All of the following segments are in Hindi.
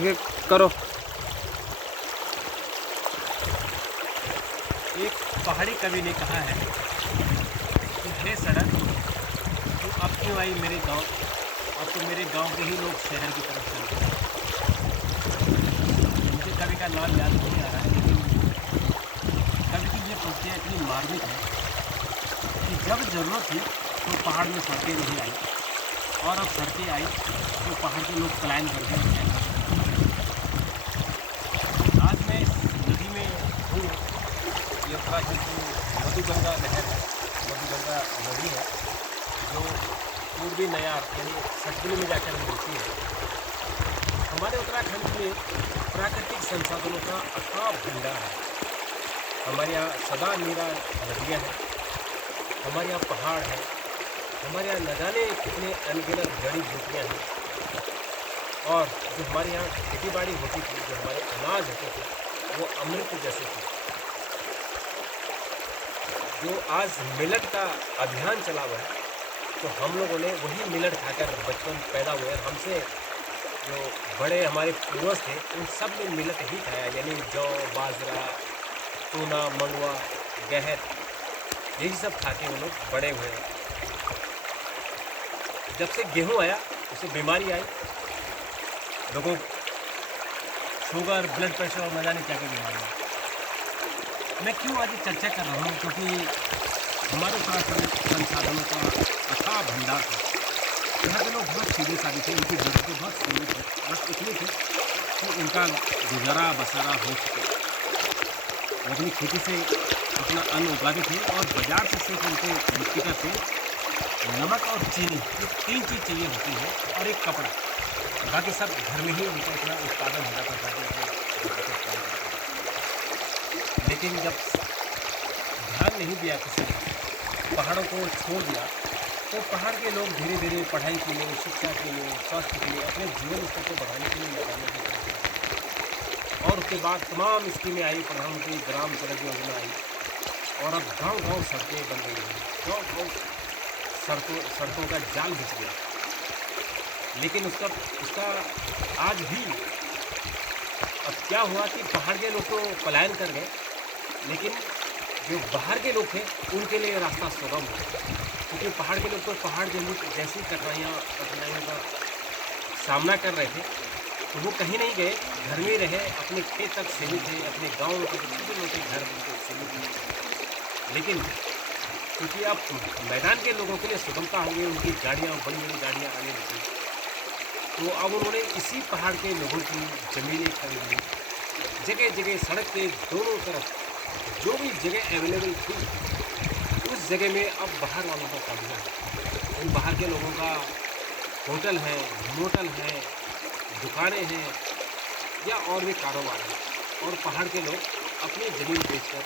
ये करो। एक पहाड़ी कवि ने कहा है कि हे सड़क, तू अब क्यों आई मेरे गांव, अब तो मेरे गांव के ही लोग शहर की तरफ चल रहे हैं। मुझे कवि का नाम याद नहीं आ रहा है, लेकिन कवि की ये पंक्तियाँ इतनी मार्मिक है कि जब ज़रूरत थी तो पहाड़ में सड़कें नहीं आई, और अब सड़कें आई तो पहाड़ के लोग पलायन कर गए। आज मैं इस नदी में हूँ। ये उत्तराखंड की मधुगंगा नहर है, मधुगंगा नदी है, जो पूर्वी नयार यानी सतलुज में जाकर मिलती है। हमारे उत्तराखंड में प्राकृतिक संसाधनों का अथाह भंडार है। हमारे यहाँ सदा नीरा नदियाँ हैं, हमारे यहाँ पहाड़ है, हमारे यहाँ न जाने कितने अनगिनत जड़ी बूटियाँ हैं, और जो हमारे यहाँ खेती बाड़ी होती थी, जो हमारे अनाज होते थे, वो अमृत जैसे थे। जो आज मिलट का अभियान चला हुआ है, तो हम लोगों ने वही मिलट खाकर बचपन पैदा हुए, और हमसे जो बड़े हमारे पूर्वज थे उन सब ने मिलट ही खाया, यानी जौ, बाजरा, चूना, मंडुआ, गहत, यही सब खा के वो लोग बड़े हुए हैं। जब से गेहूँ आया उससे बीमारी आई, लोगों शुगर, ब्लड प्रेशर और न जाने क्या क्या बीमारी है। मैं क्यों आज ये चर्चा कर रहा हूँ, क्योंकि हमारे उत्तराखंड संसाधनों का अथाह भंडार था। यहाँ के लोग बहुत सीधे साधे थे, उनकी ज़रूरतें बहुत सीमित थी, बस इतनी थी कि उनका गुजारा बसारा हो सके। वो अपनी खेती से अपना अन्न उगाते थे, और बाज़ार से सिर्फ उनके मिट्टी का तेल, नमक और चीनी, ये 3 चीज़ चाहिए होती है, और एक कपड़ा। बाकी सब घर में ही उनका इतना उत्पादन हो जाता था। लेकिन जब ध्यान नहीं दिया किसी ने, पहाड़ों को छोड़ दिया, तो पहाड़ के लोग धीरे धीरे पढ़ाई के लिए, शिक्षा के लिए, स्वास्थ्य के लिए, अपने जीवन स्तर को बढ़ाने के लिए मैदान में उतरे। और उसके बाद तमाम स्कीमें आई, प्रधानमंत्री ग्राम सड़क योजना आई, और अब गांव गांव सड़कें बन गई हैं, गांव गांव सड़कों का जाल बिछ गया। लेकिन उसका आज भी अब क्या हुआ कि पहाड़ के लोग तो पलायन कर गए, लेकिन जो बाहर के लोग थे उनके लिए रास्ता सुगम हो, क्योंकि पहाड़ के लोग तो पहाड़ जैसी कठिनाइयों का सामना कर रहे थे, तो वो कहीं नहीं गए, घर में रहे, अपने खेत तक सीमित थे, अपने गाँव के छोटे मोटे घर सीमित थे। लेकिन क्योंकि अब मैदान के लोगों के लिए सुगमता हो गई, उनकी गाड़ियाँ, बड़ी बड़ी गाड़ियाँ आने लगी, तो अब उन्होंने इसी पहाड़ के लोगों की ज़मीनें खरीद ली। जगह जगह सड़क के दोनों तरफ जो भी जगह अवेलेबल थी, उस जगह में अब बाहर वालों का कब्जा है। उन बाहर के लोगों का होटल है, मोटल है, दुकानें हैं, या और भी कारोबार है, और पहाड़ के लोग अपनी ज़मीन बेचकर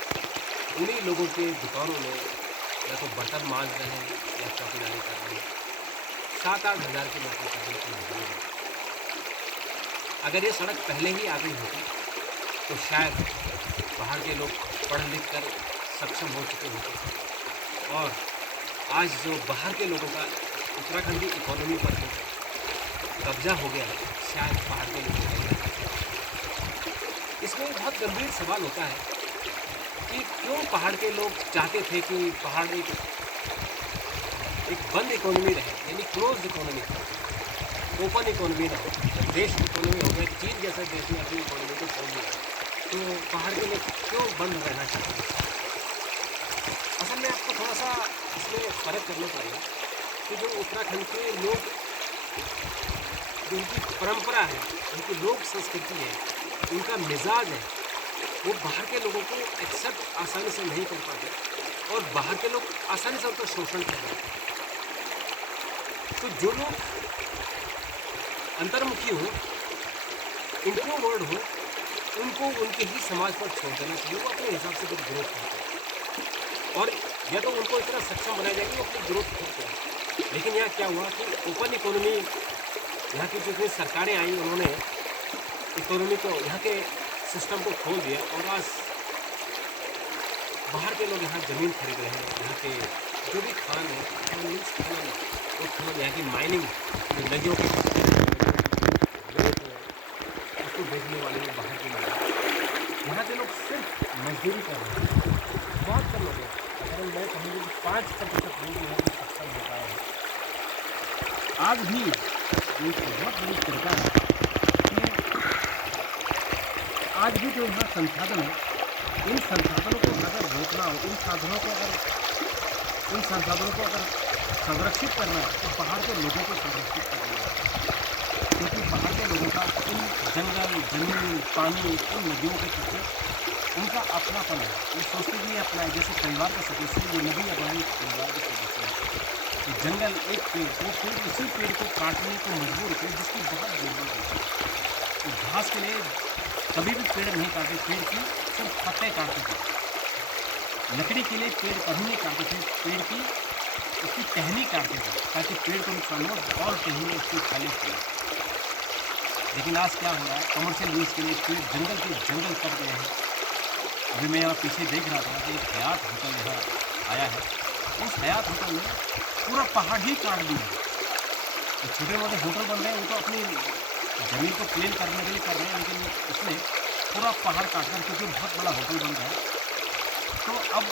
उन्हीं लोगों के दुकानों में या तो बर्तन मांज रहे हैं या चौकीदारी कर रहे हैं। 7-8 हज़ार की नौकरी करने की मजबूरी है। अगर ये सड़क पहले ही आ गई होती तो शायद पहाड़ के लोग पढ़ लिख कर सक्षम हो चुके होते, और आज जो बाहर के लोगों का उत्तराखंड की इकोनॉमी पर जो कब्जा हो गया है, शायद पहाड़ के लोगों का। इसमें एक बहुत गंभीर सवाल होता है कि क्यों पहाड़ के लोग चाहते थे कि पहाड़ एक बंद इकोनॉमी रहे, यानी क्लोज इकोनॉमी, ओपन इकोनॉमी ना हो। देश इकोनॉमी हो गया, चीन जैसे देश ने अपनी इकोनॉमी को खोल दिया, तो पहाड़ के लोग क्यों बंद रहना चाहते हैं? असल में आपको थोड़ा सा इसमें फ़र्क करना पड़ेगा कि जो उत्तराखंड के लोग, जो उनकी परंपरा है, उनकी लोक संस्कृति है, उनका मिजाज है, वो बाहर के लोगों को एक्सेप्ट आसानी से नहीं कर पाते, और बाहर के लोग आसानी से उनका शोषण कर रहे हैं। तो जो लोग अंतर्मुखी हो, इंट्रोवर्ट हो, उनको उनके ही समाज पर छोड़ देना चाहिए। वो अपने हिसाब से कुछ ग्रोथ करते हैं, और या तो उनको इतना सक्षम बनाया जाए कि वो अपनी ग्रोथ करते हैं। लेकिन यहाँ क्या हुआ कि ओपन इकोनॉमी, यहाँ की जितनी सरकारें आई, उन्होंने इकोनॉमी को, यहाँ के सिस्टम को खोल दिया, और आज बाहर के लोग यहाँ ज़मीन खरीद रहे हैं। यहाँ के जो भी खान है, वो खान, यहाँ की माइनिंग, नदियों की रेत है, सिर्फ मजदूरी कर रहे हैं। बहुत कम लोग हैं, अगर मैं कहूँगी कि 5% लोग हैं जो सक्षम हो पाए हैं। आज भी एक बहुत बड़ी चिंता है कि आज भी जो यहाँ संसाधन है, इन संसाधनों को अगर रोकना हो, इन संसाधनों को अगर संरक्षित करना है तो पहाड़ के लोगों को संरक्षित करना है, क्योंकि पहाड़ के लोगों का इन जंगल, जमीन, पानी, इन नदियों के प्रति उनका अपनापन है। ये सोचते भी अपना है, जैसे परिवार का सदस्य, ये नदी हमारी परिवार के सदस्य है। ये जंगल एक पेड़, वो पेड़ उसी पेड़ को काटने को मजबूर होते हैं जिसकी बहुत जरूरत होती है। तो घास के लिए कभी भी पेड़ नहीं काटे, पेड़ की सिर्फ पत्ते काटते थे। लकड़ी के लिए पेड़ कभी नहीं काटते थे, पेड़ की उसकी टहनी काटते थे ताकि पेड़ को नुकसान हो और टहनी उसकी खाली थी। लेकिन आज क्या हो रहा है, कमर्शियल यूज़ के लिए पेड़ जंगल के जंगल कट गए हैं। अभी मैं यहाँ पीछे देख रहा था कि एक हयात होटल यहाँ आया है, उस हयात होटल में पूरा पहाड़ ही काट दिया। तो छोटे मोटे होटल बन रहे हैं, वो तो अपनी ज़मीन को प्लेन करने के लिए कर रहे हैं, लेकिन उसने पूरा पहाड़ काट कर, क्योंकि बहुत बड़ा होटल बन रहा है। तो अब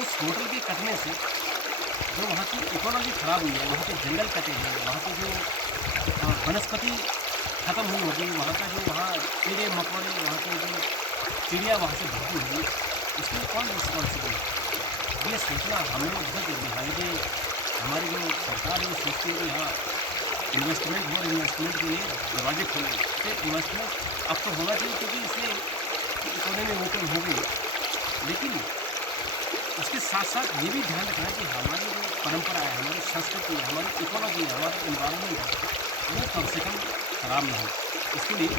उस होटल के कटने से जो वहाँ की इकोनॉमी ख़राब हुई है, वहाँ के जंगल कटे हैं, वहाँ की जो वनस्पति ख़त्म हुई होगी, वहाँ का जो कीड़े मकोड़े, वहाँ की जो चिड़िया वहाँ से भगी होगी, इसमें कौन रिस्पॉन्सिबल है? ये सोचना हमें बहुत जरूरी है। हालांकि हमारी जो सरकार है वो सोचती है कि यहाँ इन्वेस्टमेंट हो और इन्वेस्टमेंट के लिए दरवाजे खोले, तो इन्वेस्टमेंट अब तो होना चाहिए क्योंकि इससे इकोनॉमी ओपन हो गई। लेकिन उसके साथ साथ ये भी ध्यान रखना कि हमारी जो परंपरा है, हमारी संस्कृति है, हमारी इकोलॉजी है, हमारा इन्वायरमेंट है, वो कम से कम खराब नहीं हो। इसके लिए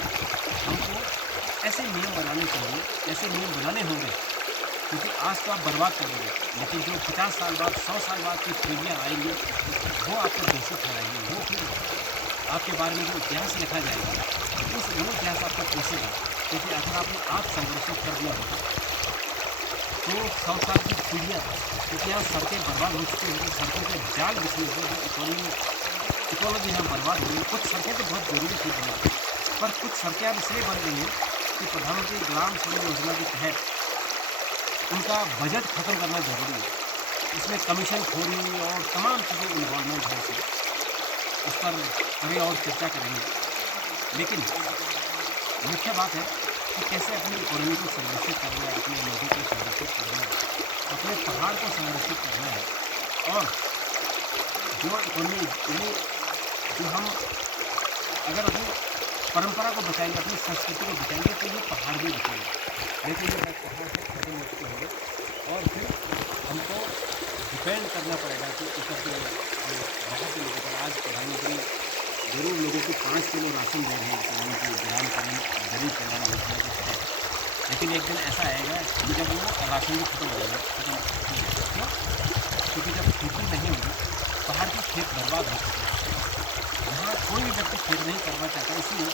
हमको ऐसे नियम बनाने चाहिए, ऐसे नियम बनाने होंगे, क्योंकि आज तो आप बर्बाद कर देंगे, लेकिन जो 50 साल बाद, 100 साल बाद की पीढ़ियाँ आएंगी, वो आपको दोषी ठहराएंगी। वो फिर आपके बारे में जो इतिहास लिखा जाएगा, वो इतिहास आपको पोषेगा। क्योंकि अगर आपने आप संरक्षित कर दिया होता तो 100 साल की पीढ़ियाँ, क्योंकि यहाँ सड़कें बर्बाद हो चुकी होंगी, सड़कों के जाल बिछे हुए, जो इकोलॉजी यहाँ बर्बाद हुई है। कुछ सड़कें तो बहुत जरूरी थी बनाना, पर कुछ सड़कें अब इसलिए बन गई हैं कि प्रधानमंत्री ग्राम सड़क योजना के तहत उनका बजट ख़त्म करना ज़रूरी है। इसमें कमीशन खोरी और तमाम चीज़ें इन्वॉल्वमेंट है, उस पर कभी और चर्चा करेंगे। लेकिन मुख्य बात है कि कैसे अपनी इकोनॉमी को संरक्षित करना है, अपने नदी को संरक्षित करना है, अपने पहाड़ को संरक्षित करना है। और जो इकोनॉमी यानी जो हम अगर अपनी परंपरा को बचाएंगे, अपनी संस्कृति को बचाएंगे, तो ये पहाड़ भी बचेंगे। लेकिन ये पहाड़ से खत्म हो चुके होंगे और फिर हमको डिपेंड करना पड़ेगा कि ऊपर के बाहर के लोगों पर। आज प्रधानमंत्री जरूर लोगों को 5 किलो राशन दे रहे हैं, प्रधानमंत्री गरीब कल्याण योजना के तहत, लेकिन एक दिन ऐसा आएगा कि जब वो राशन भी खत्म हो जाएगा। क्यों? क्योंकि जब खेती नहीं होगी, पहाड़ की खेत बर्बाद हो चुकी है। यहाँ कोई भी व्यक्ति खेत नहीं करना चाहता, इसलिए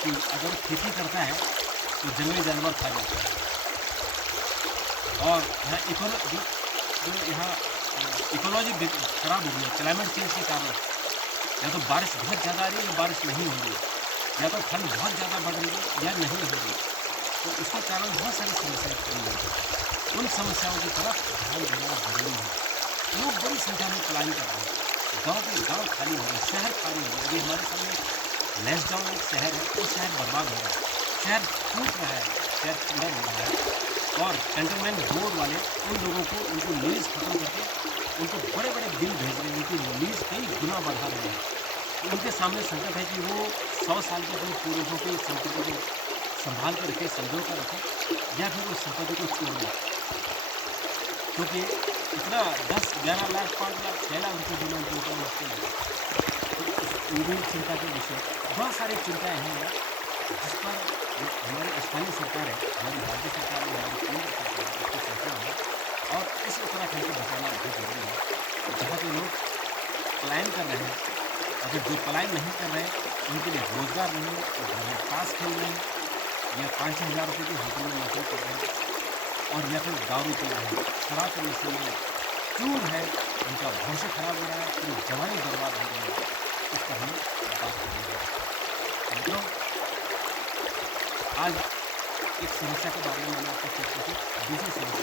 कि अगर खेती करता है तो जंगली जानवर खा जाते हैं। और यहाँ इकोलॉजी खराब हो गई है क्लाइमेट चेंज के कारण। या तो बारिश बहुत ज़्यादा आ रही है या बारिश नहीं हो रही है, या तो ठंड बहुत ज़्यादा बढ़ रही है या नहीं हो रही। तो इसके कारण बहुत सारी समस्याएं खड़ी हुई हैं। उन समस्याओं की तरफ ध्यान देना जरूरी है। लोग बड़ी संख्या में पलायन कर रहे हैं, गाँव के गाँव खाली हो रहे हैं, शहर खाली हो रहे हैं। अभी हमारे सामने लैंसडाउन एक शहर है, वो शहर बर्बाद हो रहा है, शहर टूट रहा है, शहर खंडर हो रहा है। और कंटेनमेंट बोर्ड वाले उन लोगों को उनको लीज खत्म करके उनको बड़े बड़े बिल भेज रहे हैं, उनकी लीज कई गुना बढ़ा रहे हैं। उनके सामने संकट है कि वो 100 साल के अपने पूर्वजों की संपत्ति को संभाल कर रखे, संजो कर रखें, या फिर उस संपत्ति को छोड़ दें। क्योंकि इतना 10, 11 लाख, 5 लाख, 6 लाख रुपये देना उनके ऊपर मुश्किल है। तो ये भी चिंता के विषय, बहुत सारी चिंताएँ हैं जिस पर हमारी स्थानीय सरकार है, हमारी राज्य सरकार है, हमारी केंद्र सरकार है, उसकी चर्चा है। और इस उत्तराखंड को बचाना बहुत जरूरी है। जहाँ के लोग पलायन कर रहे हैं, अगर जो पलायन नहीं कर रहे हैं उनके लिए रोजगार नहीं है, तो घर में ताश खेल रहे हैं या 5-6 हज़ार रुपये की होटल में नौकरी कर रहे हैं, और या फिर दारू पी रहे हैं, शराब के नशे में चूर है, उनका भविष्य खराब हो रहा है, पूरी जवानी बर्बाद हो रही है। इस पर हमें बात करनी है। आज एक समस्या के बारे में मैंने आपको चर्चा की, दूसरी समस्या